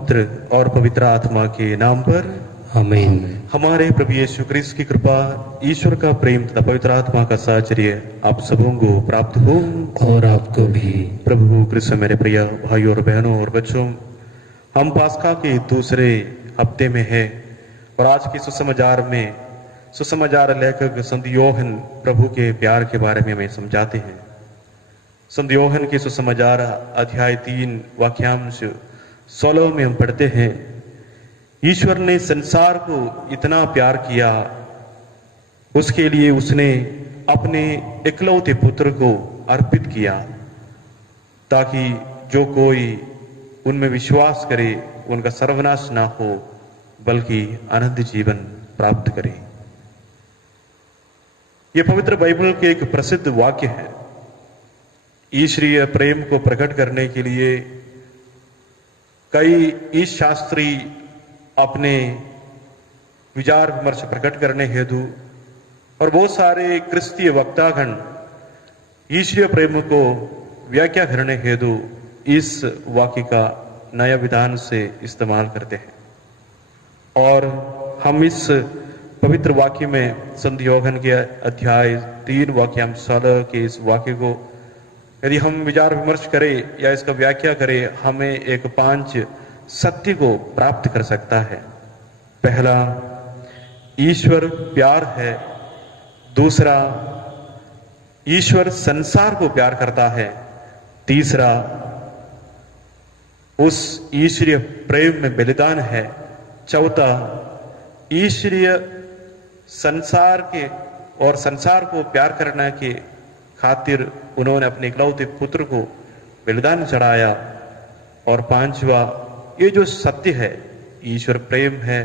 पुत्र और पवित्र आत्मा के नाम पर आमीन। हमारे प्रभु यीशु क्रिस्त की कृपा, ईश्वर का प्रेम तथा पवित्र आत्मा का साहचर्य आप सबों को प्राप्त हो और आपको भी। प्रभु क्रिस्त मेरे प्रिय भाइयों और बहनों और बच्चों, हम पास्का के दूसरे हफ्ते में हैं और आज के सुसमाचार में सुसमाचार लेखक संत योहन प्रभु के प्यार के बारे में हमें समझाते हैं। संत योहन के सुसमाचार अध्याय 3 वाक्यांश 16 में हम पढ़ते हैं, ईश्वर ने संसार को इतना प्यार किया, उसके लिए उसने अपने इकलौते पुत्र को अर्पित किया, ताकि जो कोई उनमें विश्वास करे उनका सर्वनाश ना हो बल्कि अनंत जीवन प्राप्त करे। यह पवित्र बाइबल के एक प्रसिद्ध वाक्य है। ईश्वरीय प्रेम को प्रकट करने के लिए कई ईश शास्त्री अपने विचार विमर्श प्रकट करने हेतु और बहुत सारे क्रिस्तीय वक्तागण ईश्वरीय प्रेम को व्याख्या करने हेतु इस वाक्य का नया विधान से इस्तेमाल करते हैं। और हम इस पवित्र वाक्य में संत योहन के अध्याय 3 वाक्यांश 16 के इस वाक्य को यदि हम विचार विमर्श करें या इसका व्याख्या करें, हमें एक 5 सत्य को प्राप्त कर सकता है। पहला, ईश्वर प्यार है। दूसरा, ईश्वर संसार को प्यार करता है। तीसरा, उस ईश्वरीय प्रेम में बलिदान है। चौथा, ईश्वरीय संसार के और संसार को प्यार करने के खातिर उन्होंने अपने इकलौते पुत्र को बलिदान चढ़ाया। और पांचवा, ये जो सत्य है, ईश्वर प्रेम है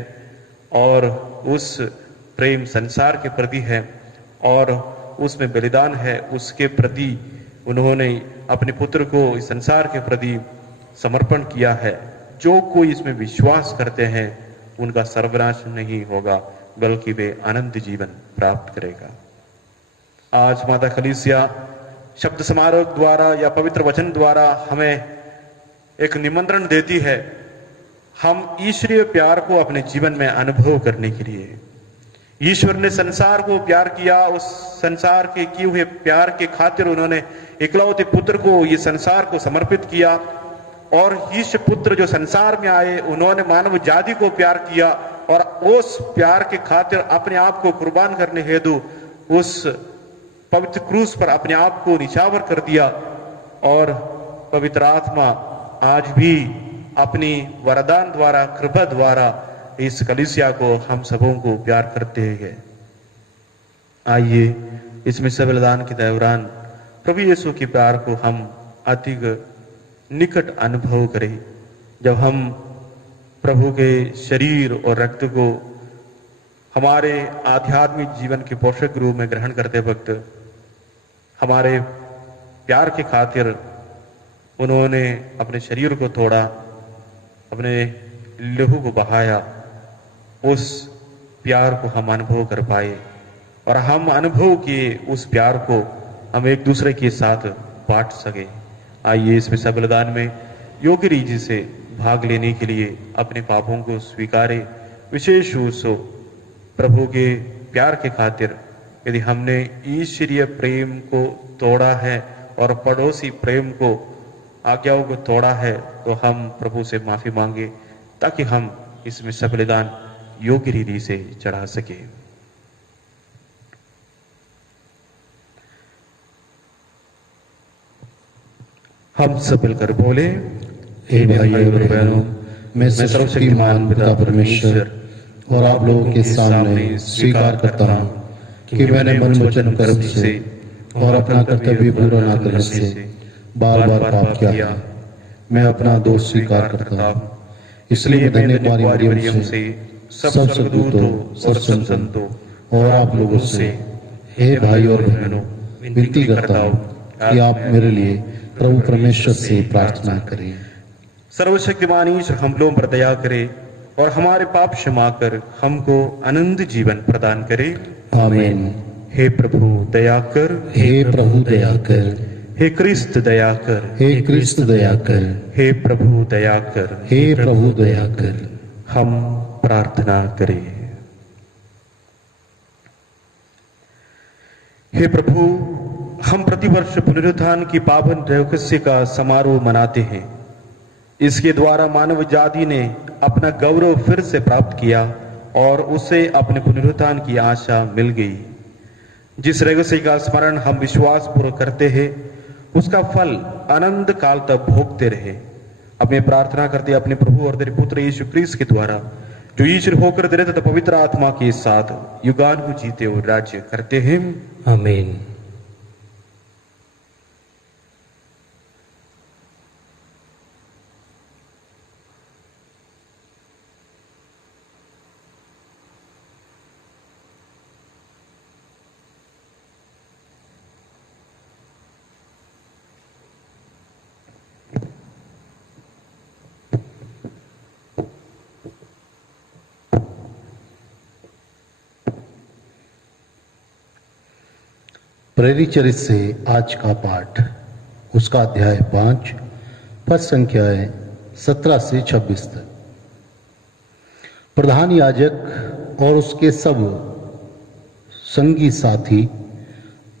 और उस प्रेम संसार के प्रति है और उसमें बलिदान है, उसके प्रति उन्होंने अपने पुत्र को इस संसार के प्रति समर्पण किया है। जो कोई इसमें विश्वास करते हैं उनका सर्वनाश नहीं होगा बल्कि वे अनंत जीवन प्राप्त करेगा। आज माता कलीसिया शब्द समारोह द्वारा या पवित्र वचन द्वारा हमें एक निमंत्रण देती है, हम ईश्वरीय प्यार को अपने जीवन में अनुभव करने के लिए। ईश्वर ने संसार को प्यार किया, उस संसार के किए हुए प्यार के खातिर उन्होंने इकलौते पुत्र को ये संसार को समर्पित किया। और इस पुत्र जो संसार में आए, उन्होंने मानव जाति को प्यार किया और उस प्यार के खातिर अपने आप को कुर्बान करने हेतु उस पवित्र क्रूस पर अपने आप को निछावर कर दिया। और पवित्र आत्मा आज भी अपनी वरदान द्वारा, कृपा द्वारा इस कलीसिया को, हम सबों को प्यार करते हैं। आइए इसमें बलिदान के दौरान प्रभु यीशु के प्यार को हम अधिक निकट अनुभव करें। जब हम प्रभु के शरीर और रक्त को हमारे आध्यात्मिक जीवन के पोषक रूप में ग्रहण करते वक्त हमारे प्यार के खातिर उन्होंने अपने शरीर को तोड़ा, अपने लहू को बहाया, उस प्यार को हम अनुभव कर पाए और हम अनुभव किए उस प्यार को हम एक दूसरे के साथ बांट सके। आइए इस विशा बलिदान में योग्य रीति से भाग लेने के लिए अपने पापों को स्वीकारें। विशेष रूप से प्रभु के प्यार के खातिर यदि हमने ईश्वरीय प्रेम को तोड़ा है और पड़ोसी प्रेम को, आज्ञाओं को तोड़ा है, तो हम प्रभु से माफी मांगे ताकि हम इसमें बलिदान योग्य रीति से चढ़ा सके। हम सब मिलकर बोले, हे भाइयों और बहनों, मैं सर्वशक्तिमान पिता परमेश्वर और आप लोगों के सामने स्वीकार करता हूँ कि मैंने मन वचन कर्म से और अपना कर्तव्य पूरा न करने से बार बार पाप किया है। मैं अपना दोष स्वीकार करता हूँ। इसलिए धन्य कुमारी मरियम से, सब स्वर्गदूतों और संतों और आप लोगों से, हे भाई और बहनों, विनती करता हूँ कि आप मेरे लिए प्रभु परमेश्वर से प्रार्थना करें। सर्वशक्तिमान ईश्वर हम लोगों पर दया करे और हमारे पाप क्षमा कर हमको अनंत जीवन प्रदान करे। आमीन। हे प्रभु दया कर, हे प्रभु दया कर, हे क्रिस्त दया कर, हे क्रिस्त दया कर, हे प्रभु दया कर। हे प्रभु दया कर। हम प्रार्थना करें। हे प्रभु, हम प्रतिवर्ष पुनरुत्थान की पावन रहस्य का समारोह मनाते हैं। इसके द्वारा मानव जाति ने अपना गौरव फिर से प्राप्त किया और उसे अपने पुनरुत्थान की आशा मिल गई। जिस रहस्य का स्मरण हम विश्वास पूर्वक करते हैं, उसका फल अनंत काल तक भोगते रहे। अब मैं प्रार्थना करते अपने प्रभु और तेरे पुत्र यीशु क्रिस्त के द्वारा, जो ईश्वर होकर तेरे तथा पवित्र आत्मा के साथ युगानु जीते और राज्य करते हैं। आमीन। प्रेरित चरित्र से आज का पाठ, उसका अध्याय 5, पद संख्याएं 17 से 26 तक। प्रधान याजक और उसके सब संगी साथी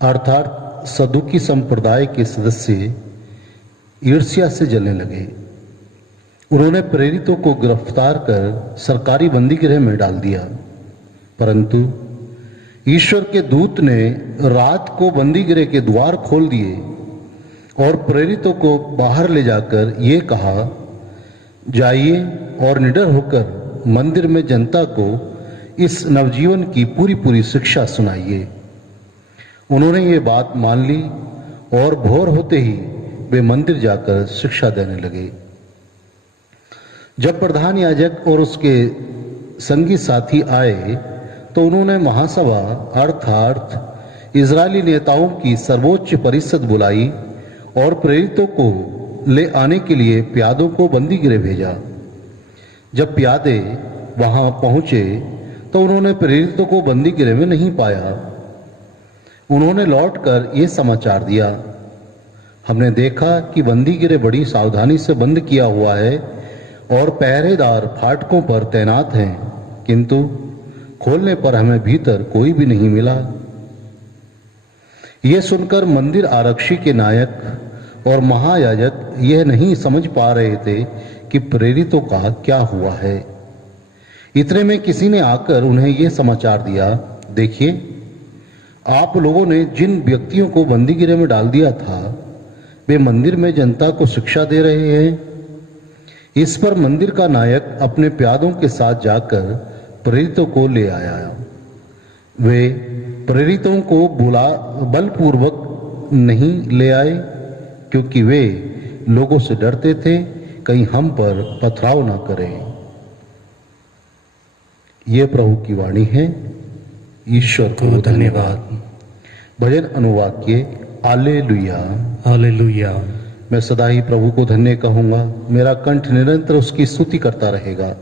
अर्थात सदुकी संप्रदाय के सदस्य ईर्ष्या से जलने लगे। उन्होंने प्रेरितों को गिरफ्तार कर सरकारी बंदी गृह में डाल दिया, परंतु ईश्वर के दूत ने रात को बंदी गृह के द्वार खोल दिए और प्रेरितों को बाहर ले जाकर ये कहा, जाइए और निडर होकर मंदिर में जनता को इस नवजीवन की पूरी पूरी शिक्षा सुनाइए। उन्होंने ये बात मान ली और भोर होते ही वे मंदिर जाकर शिक्षा देने लगे। जब प्रधान याजक और उसके संगी साथी आए तो उन्होंने महासभा अर्थात इजरायली नेताओं की सर्वोच्च परिषद बुलाई और प्रेरितों को ले आने के लिए प्यादों को बंदी गृह भेजा। जब प्यादे वहां पहुंचे तो उन्होंने प्रेरितों को बंदी गृह में नहीं पाया। उन्होंने लौटकर ये समाचार दिया, हमने देखा कि बंदी गृह बड़ी सावधानी से बंद किया हुआ है और पहरेदार फाटकों पर तैनात हैं, किंतु खोलने पर हमें भीतर कोई भी नहीं मिला। यह सुनकर मंदिर आरक्षी के नायक और महायाजक यह नहीं समझ पा रहे थे कि प्रेरितों का क्या हुआ है। इतने में किसी ने आकर उन्हें यह समाचार दिया, देखिए, आप लोगों ने जिन व्यक्तियों को बंदी गृह में डाल दिया था, वे मंदिर में जनता को शिक्षा दे रहे हैं। इस पर मंदिर का नायक अपने प्यादों के साथ जाकर प्रेरितों को ले आया। वे प्रेरितों को बलपूर्वक नहीं ले आए, क्योंकि वे लोगों से डरते थे कहीं हम पर पथराव ना करें। ये प्रभु की वाणी है। ईश्वर को धन्यवाद। भजन अनुवाक्य हालेलुया हालेलुया। मैं सदा ही प्रभु को धन्य कहूंगा, मेरा कंठ निरंतर उसकी स्तुति करता रहेगा।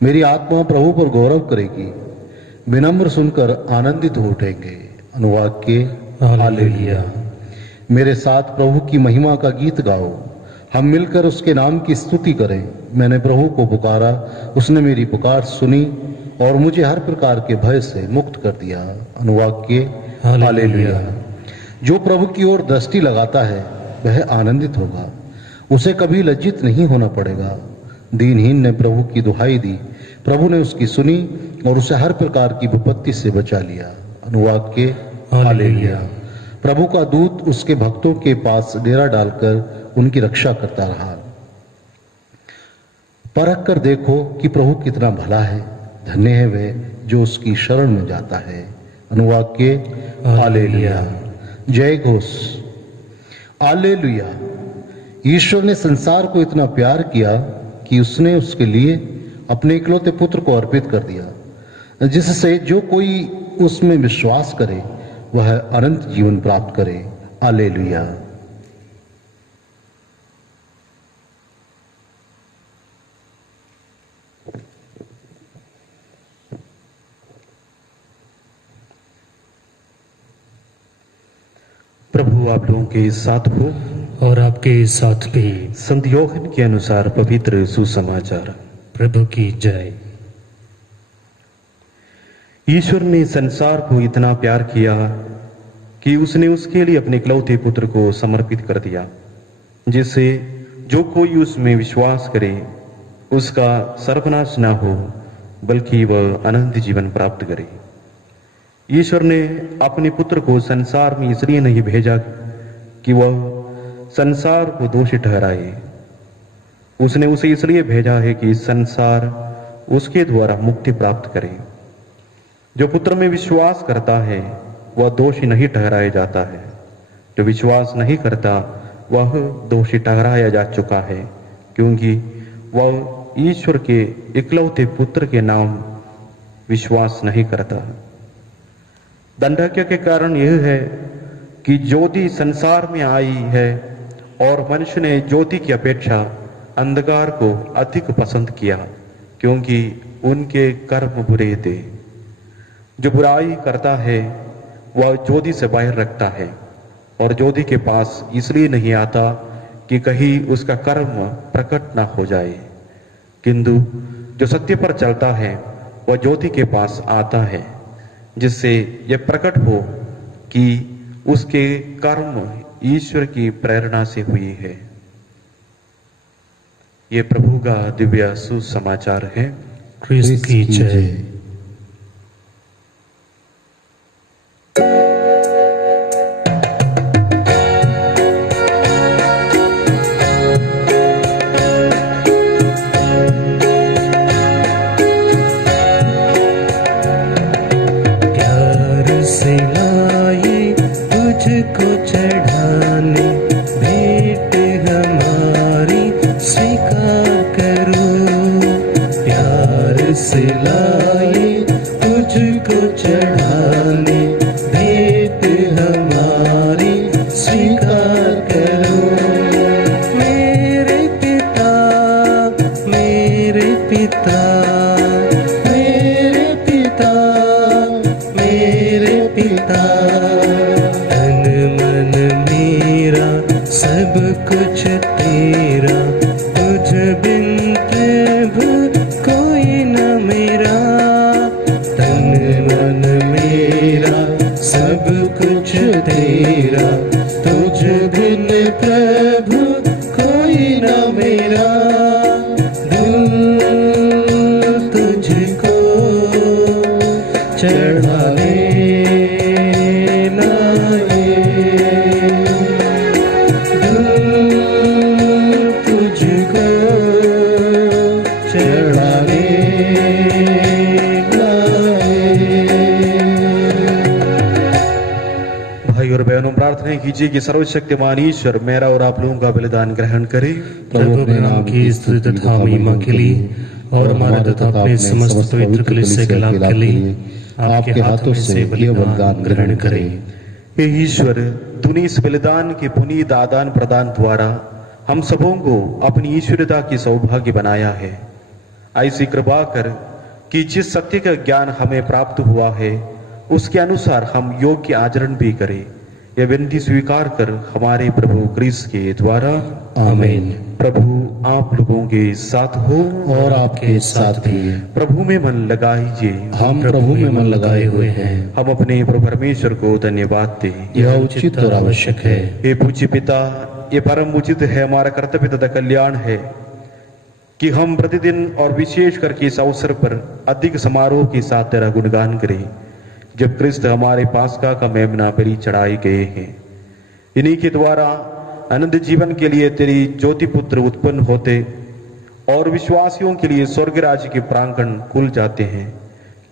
मेरी आत्मा प्रभु पर गौरव करेगी, विनम्र सुनकर आनंदित हो उठेंगे। अनुवाक्य हालेलुया। मेरे साथ प्रभु की महिमा का गीत गाओ, हम मिलकर उसके नाम की स्तुति करें। मैंने प्रभु को पुकारा, उसने मेरी पुकार सुनी और मुझे हर प्रकार के भय से मुक्त कर दिया। अनुवाक्य हालेलुया। जो प्रभु की ओर दृष्टि लगाता है वह आनंदित होगा, उसे कभी लज्जित नहीं होना पड़ेगा। दीनहीन ने प्रभु की दुहाई दी, प्रभु ने उसकी सुनी और उसे हर प्रकार की विपत्ति से बचा लिया। अनुवाक्य हालेलुया। प्रभु का दूत उसके भक्तों के पास डेरा डालकर उनकी रक्षा करता रहा। परख कर देखो कि प्रभु कितना भला है, धन्य है वह जो उसकी शरण में जाता है। अनुवाक्य हालेलुया। जय घोष हालेलुया। ईश्वर ने संसार को इतना प्यार किया कि उसने उसके लिए अपने इकलौते पुत्र को अर्पित कर दिया, जिससे जो कोई उसमें विश्वास करे वह अनंत जीवन प्राप्त करे। हालेलुया। प्रभु आप लोगों के साथ हो। और आपके साथ भी। संत यूहन्ना के अनुसार पवित्र सुसमाचार। प्रभु की जय। ईश्वर ने संसार को इतना प्यार किया कि उसने उसके लिए अपने इकलौते पुत्र को समर्पित कर दिया, जिससे जो कोई उसमें विश्वास करे उसका सर्वनाश न हो बल्कि वह अनंत जीवन प्राप्त करे। ईश्वर ने अपने पुत्र को संसार में इसलिए नहीं भेजा कि वह संसार को दोषी ठहराए। उसने उसे इसलिए भेजा है कि संसार उसके द्वारा मुक्ति प्राप्त करे। जो पुत्र में विश्वास करता है वह दोषी नहीं ठहराया जाता है, जो विश्वास नहीं करता वह दोषी ठहराया जा चुका है, क्योंकि वह ईश्वर के इकलौते पुत्र के नाम विश्वास नहीं करता। दंडक के कारण यह है कि ज्योति संसार में आई है और मनुष्य ने ज्योति की अपेक्षा अंधकार को अधिक पसंद किया, क्योंकि उनके कर्म बुरे थे। जो बुराई करता है वह ज्योति से बाहर रखता है और ज्योति के पास इसलिए नहीं आता कि कहीं उसका कर्म प्रकट ना हो जाए, किंतु जो सत्य पर चलता है वह ज्योति के पास आता है, जिससे यह प्रकट हो कि उसके कर्म ईश्वर की प्रेरणा से हुई है। ये प्रभु का दिव्य सुसमाचार है। क्रिस्त की जय। तुझको चढ़ाने भेंट हमारी स्वीकार करो। प्यार से लाए तुझको चढ़ाने भेंट हमारी स्वीकार करो। मेरे पिता मेरे पिता मेरे पिता मेरे पिता, सब कुछ तेरा, तुझ बिन प्रभु कोई न मेरा। तन मन मेरा सब कुछ तेरा, तुझ बिन प्रभु कोई न मेरा। दिल तुझको चढ़ा प्रार्थना कीजिए कि सर्वशक्तिमान ईश्वर मेरा और आप लोगों का बलिदान ग्रहण करे। प्रभु अपने नाम की स्तुति तथा महिमा के लिए और हमारे तथा अपने समस्त पवित्र कलीसिया के लाभ के लिए आपके हाथों से ये बलिदान ग्रहण करे। हे ईश्वर, तूने इस बलिदान के पुनीत आदान प्रदान द्वारा हम सबों को अपनी ईश्वरता की सौभाग्य बनाया है। ऐसी कृपा कर कि जिस सत्य का ज्ञान हमें प्राप्त हुआ है उसके अनुसार हम योग्य आचरण भी करें। यह विनती स्वीकार कर हमारे प्रभु क्रिस्त के द्वारा। आमीन। प्रभु आप लोगों के साथ हो और आपके साथ भी। प्रभु में मन लगाइए। हम प्रभु में मन लगाए हुए हैं। हम अपने प्रभु परमेश्वर को धन्यवाद दें। यह उचित और आवश्यक है। हे पूज्य पिता, ये परम उचित है, हमारा कर्तव्य तथा कल्याण है कि हम प्रतिदिन और विशेष करके इस अवसर पर अधिक समारोह के साथ तेरा गुणगान करें, जब क्रिस्त हमारे पास्का का मेमना बलि चढ़ाए गए हैं। इन्हीं के द्वारा अनंत जीवन के लिए तेरी ज्योति पुत्र उत्पन्न होते और विश्वासियों के लिए स्वर्ग राज्य के प्रांगण खुल जाते हैं,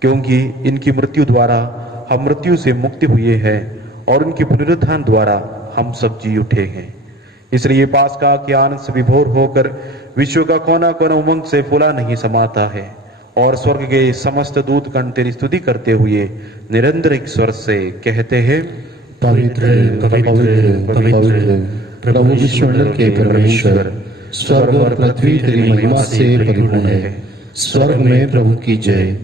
क्योंकि इनकी मृत्यु द्वारा हम मृत्यु से मुक्ति हुए हैं और उनके पुनरुत्थान द्वारा हम सब जी उठे हैं। इसलिए पास्का के आनंद से विभोर होकर विश्व का कोना कोना उमंग से फूला नहीं समाता है और स्वर्ग के समस्त दूतगण तेरी स्तुति करते हुए निरंतर एक स्वर से कहते हैं, पवित्र पवित्र पवित्र प्रभु विश्वमंडल के परमेश्वर, स्वर्ग और पृथ्वी तेरी महिमा से परिपूर्ण है। स्वर्ग में प्रभु की जय।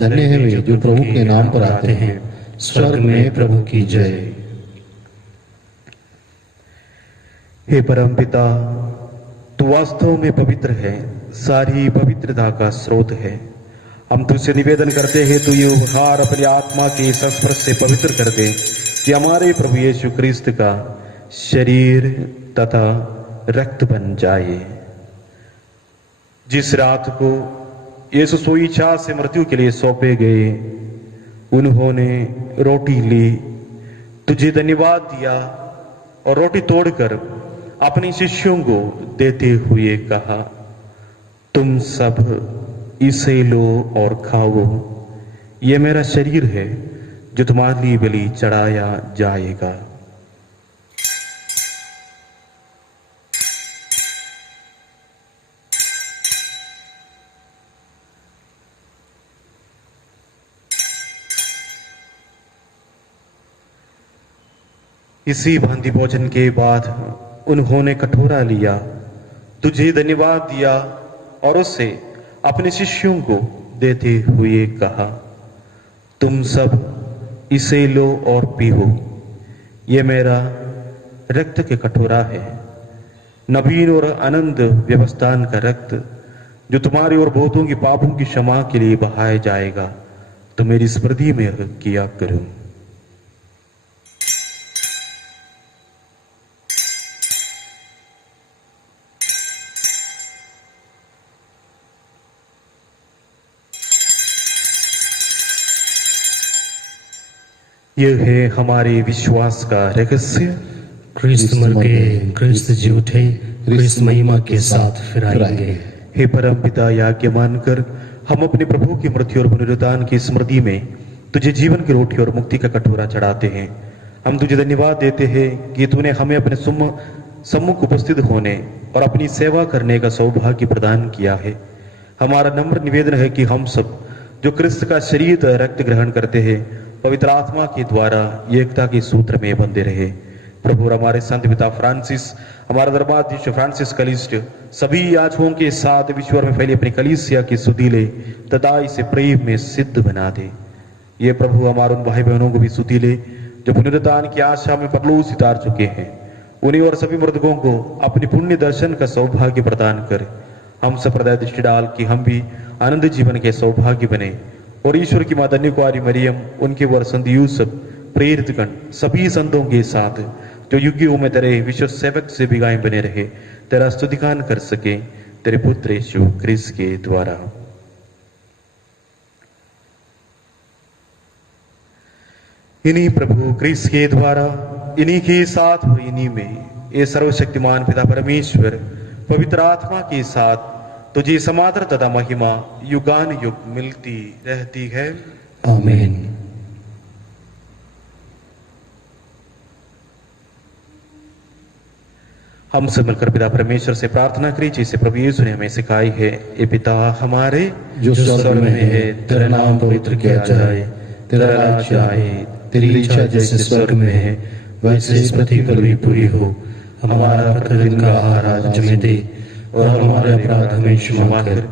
धन्य है वे जो प्रभु के नाम पर आते हैं। स्वर्ग में प्रभु की जय। हे परमपिता, तू वास्तव में पवित्र है, सारी पवित्रता का स्रोत है। हम तुझसे निवेदन करते हैं तू ये उपहार अपनी आत्मा के संस्पर्श से पवित्र कर दे कि हमारे प्रभु यीशु क्रिस्त का शरीर तथा रक्त बन जाए। जिस रात को यीशु सोई इच्छा से मृत्यु के लिए सौंपे गए, उन्होंने रोटी ली, तुझे धन्यवाद दिया और रोटी तोड़कर अपने शिष्यों को देते हुए कहा, तुम सब इसे लो और खाओ, ये मेरा शरीर है जो तुम्हारे लिए बलि चढ़ाया जाएगा। इसी भांति भोजन के बाद उन्होंने कटोरा लिया, तुझे धन्यवाद दिया और उससे अपने शिष्यों को देते हुए कहा, तुम सब इसे लो और पीओ, ये मेरा रक्त के कटोरा है, नवीन और अनंत व्यवस्थान का रक्त जो तुम्हारी और बहुतों की पापों की क्षमा के लिए बहाया जाएगा। तो मेरी स्मृति में किया करूं। यह है हमारे विश्वास का रहस्य। क्रिस्त मर गए, क्रिस्त जी उठे, क्रिस्त महिमा के साथ फिर आएंगे। हे परम पिता, आज्ञा मानकर हम अपने प्रभु की मृत्यु और पुनरुत्थान की स्मृति में तुझे जीवन की रोटी और मुक्ति का कटोरा चढ़ाते हैं। हम तुझे धन्यवाद देते हैं कि तूने हमें अपने सम्मुख उपस्थित होने और अपनी सेवा करने का सौभाग्य प्रदान किया है। हमारा नम्र निवेदन है कि हम सब जो क्रिस्त का शरीर रक्त ग्रहण करते हैं, पवित्र आत्मा के द्वारा एकता के सूत्र में बंधे रहे। प्रभु और हमारे संत पिता फ्रांसिस, हमारा धर्माध्यक्ष फ्रांसिस कलिस्ट, सभी याजकों के साथ विश्व में फैली अपनी कलीसिया की सुधीले तथा इसे प्रेम में सिद्ध बना दे। ये प्रभु हमारे उन भाई बहनों को भी सुधीले जो पुनरुत्थान की आशा में परलोक उतार चुके हैं, उन्हीं और सभी मृतकों को अपनी पुण्य दर्शन का सौभाग्य प्रदान कर हम सब हृदय दृष्टि डाल कि हम भी आनंद जीवन के सौभाग्य बने और ईश्वर की माता धन्य कुमारी मरियम, उनके वर संत यूसुफ, प्रेरितगण, सभी संतों के साथ जो युगों में तेरे विश्व सेवक से भी गायब बने रहे, तेरा स्तुतिगान कर सके तेरे पुत्र यीशु क्रिस्त के द्वारा। इन्हीं प्रभु क्रिस्त के द्वारा, इन्हीं के साथ और इन्हीं में ये सर्वशक्तिमान पिता परमेश्वर पवित्र आत्मा के साथ तुझे समादर तथा महिमा युगान युग मिलती रहती है। आमीन। हम सब मिलकर पिता परमेश्वर से प्रार्थना करें जैसे प्रभु यीशु ने हमें सिखाई है। ए पिता हमारे जो स्वर्ग में है, तेरा नाम पवित्र किया जाए, तेरा राज्य आए, तेरी इच्छा जैसे स्वर्ग में है वैसे इस पृथ्वी पर भी पूरी हो। हमारा प्रतिदिन का आहार आज हमें दे और हमारे अपराध हमें क्षमा कर,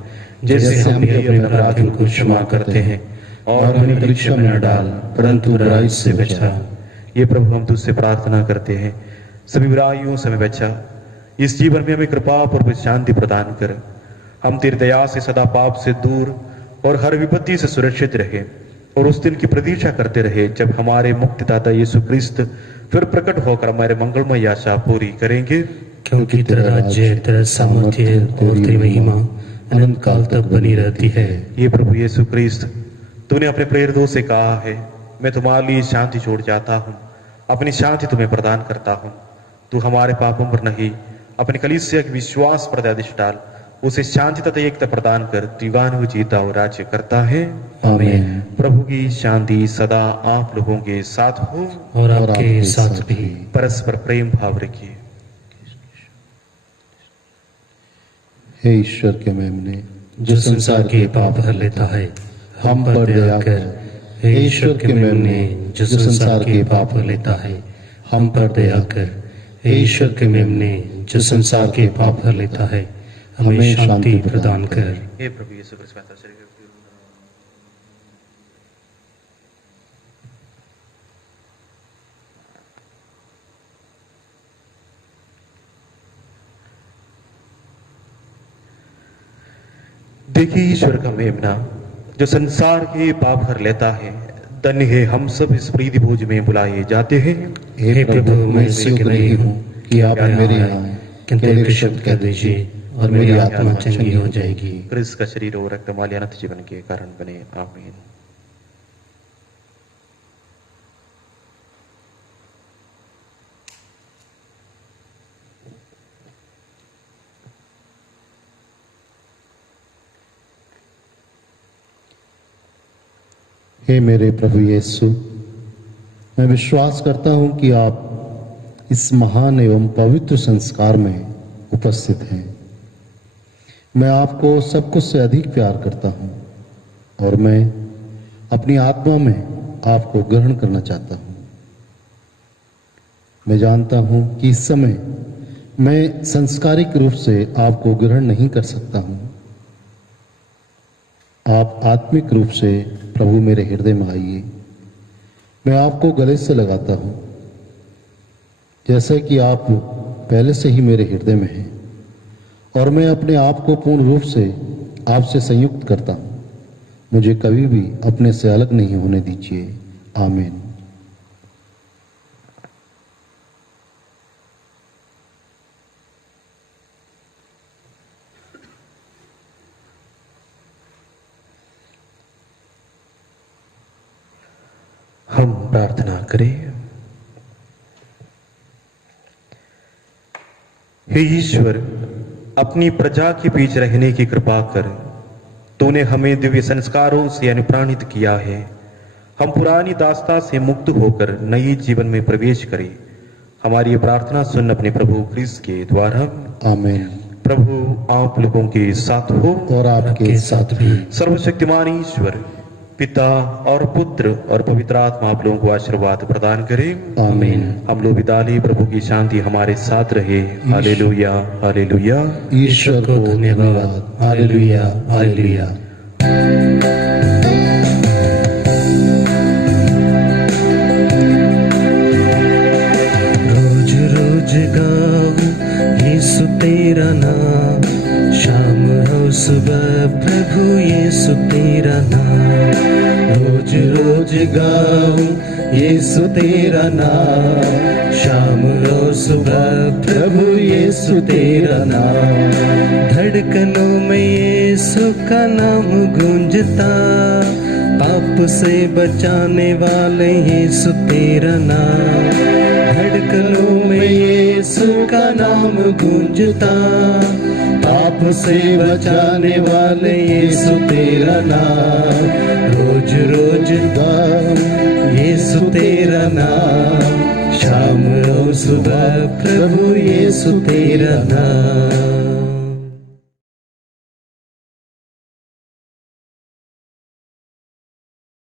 जैसे हम भी अपने अपराधियों को क्षमा करते हैं, और हमें परीक्षा में न डाल परंतु बुराई से बचा। ये प्रभु हम तुझसे प्रार्थना करते हैं, सभी बुराइयों से हमें बचा, इस जीवन में हमें कृपा और शांति प्रदान कर। हम तेरी दया से सदा पाप से दूर और हर विपत्ति से सुरक्षित रहे और उस दिन की प्रतीक्षा करते रहे जब हमारे मुक्तिदाता यीशु क्रिस्त फिर प्रकट होकर हमारे मंगलमय आशा पूरी करेंगे। क्योंकि तेरा राज्य, तेरा सामर्थ्य और तेरी महिमा अनंत काल तक बनी रहती है। ये प्रभु यीशु क्रिस्त, तूने अपने प्रेरितों से कहा है, मैं तुम्हारे लिए शांति छोड़ जाता हूँ, अपनी शांति तुम्हें प्रदान करता हूँ। तू हमारे पापों पर नहीं, अपने कलीसिया के विश्वास पर दृष्टि डाल, उसे शांति तथा एकता प्रदान कर युगानुयुग जीता और राज्य करता है। आमीन। प्रभु की शांति सदा आप लोगों के साथ हो और आपके साथ भी। परस्पर प्रेम भाव रखिए। हे ईश्वर के मेमने, जो संसार के पाप हर लेता है, हम पर दया कर। हे ईश्वर के मेमने, जो संसार के पाप हर लेता है, हम पर दया कर। हे ईश्वर के मेमने, जो संसार के पाप हर लेता है, हमें शांति प्रदान कर। हे प्रभु यीशु क्रिस्त का शरीर देखिए ईश्वर का मेमना जो संसार के पाप हर लेता है, धन्य है हम सब इस प्रीति भोज में बुलाए जाते हैं। हे प्रभु, मैं इस योग्य नहीं हूँ कि आप मेरे यहाँ आएं, किंतु एक शब्द कह दीजिए और मेरी आत्मा चंगी हो जाएगी। क्रिस्त का शरीर और रक्त हमारे अनंत जीवन के कारण बने। आमीन। हे मेरे प्रभु यीशु, मैं विश्वास करता हूं कि आप इस महान एवं पवित्र संस्कार में उपस्थित हैं। मैं आपको सब कुछ से अधिक प्यार करता हूं और मैं अपनी आत्मा में आपको ग्रहण करना चाहता हूं। मैं जानता हूं कि इस समय मैं संस्कारिक रूप से आपको ग्रहण नहीं कर सकता हूं। आप आत्मिक रूप से प्रभु मेरे हृदय में आइए। मैं आपको गले से लगाता हूं, जैसे कि आप पहले से ही मेरे हृदय में हैं, और मैं अपने आप को पूर्ण रूप से आपसे संयुक्त करता हूं। मुझे कभी भी अपने से अलग नहीं होने दीजिए। आमीन। हम प्रार्थना करें। हे ईश्वर, अपनी प्रजा के बीच रहने की कृपा कर। तूने हमें दिव्य संस्कारों से अनुप्राणित किया है। हम पुरानी दास्ता से मुक्त होकर नई जीवन में प्रवेश करें। हमारी प्रार्थना सुन अपने प्रभु क्रिस्त के द्वारा। आमीन। प्रभु आप लोगों के साथ हो और आपके साथ भी। सर्वशक्तिमान ईश्वर पिता और पुत्र और पवित्र आत्मा आप लोगों को आशीर्वाद प्रदान करें। आमीन। हम लोग विदा लें। प्रभु की शांति हमारे साथ रहे। Hallelujah, hallelujah. ईश्वर को धन्यवाद। Hallelujah, hallelujah. रोज रोज गाऊं यीशु तेरा नाम, शाम हो सुबह प्रभु यीशु तेरा नाम। रोज रोज गाऊं यीशु तेरा नाम, शाम हो सुबह प्रभु यीशु तेरा नाम। धड़कनों में यीशु का नाम गूंजता, पाप से बचाने वाले यीशु तेरा नाम। धड़कनों में यीशु का नाम गूंजता, पाप से बचाने वाले यीशु तेरा नाम। रोज रोज गाऊं यीशु तेरा नाम, शाम और सुबह प्रभु यीशु तेरा नाम।